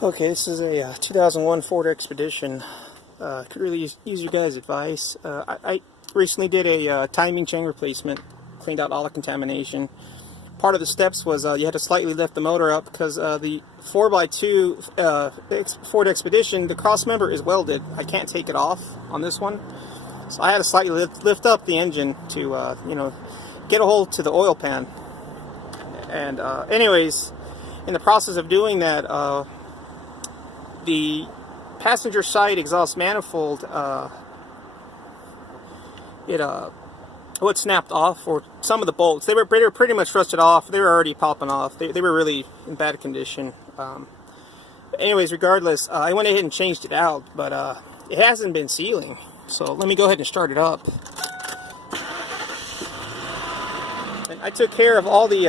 Okay, this is a 2001 Ford Expedition. Could really use your guys' advice. I recently did a timing chain replacement, cleaned out all the contamination. Part of the steps was you had to slightly lift the motor up because the 4x2 Ford Expedition, the cross member is welded. I can't take it off on this one. So I had to slightly lift up the engine to, get a hold to the oil pan. And anyways, in the process of doing that, the passenger side exhaust manifold, it snapped off, or some of the bolts. They were pretty much rusted off. They were already popping off. They were really in bad condition. Anyways, regardless, I went ahead and changed it out, but it hasn't been sealing. So let me go ahead and start it up. And I took care of all the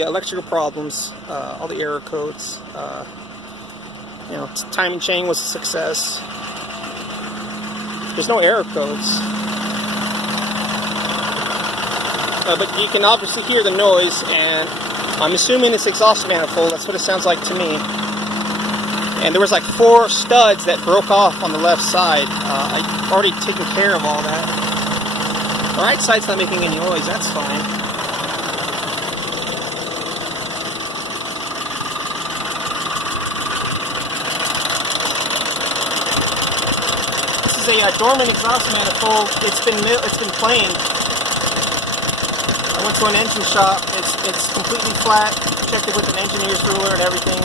electrical problems, all the error codes. Timing chain was a success. There's no error codes, but you can obviously hear the noise, and I'm assuming it's exhaust manifold. That's what it sounds like to me. And there was like 4 studs that broke off on the left side. I've already taken care of all that. The right side's not making any noise. That's fine. This is a dormant exhaust manifold. It's been planed. I went to an engine shop. It's completely flat. Checked it with an engineer's ruler and everything.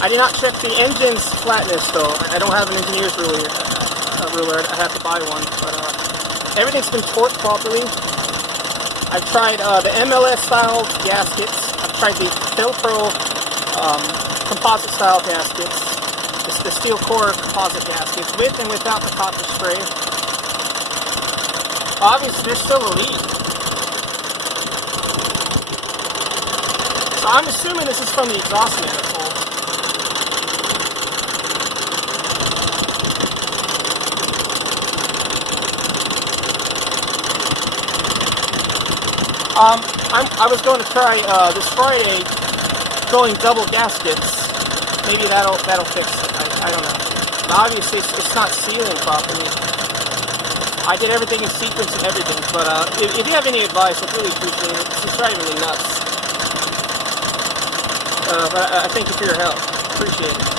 I did not check the engine's flatness though. I don't have an engineer's ruler. I have to buy one. But everything's been torqued properly. I've tried the MLS style gaskets. I've tried the Velcro composite style gaskets. The steel core composite gaskets, with and without the copper spray. Obviously, there's still a leak. So I'm assuming this is from the exhaust manifold. I was going to try this Friday going double gaskets. Maybe that'll fix it. I don't know. But obviously, it's not sealing properly. I did everything in sequence and everything. But if you have any advice, I'd really appreciate it. It's driving me nuts. But I thank you for your help. Appreciate it.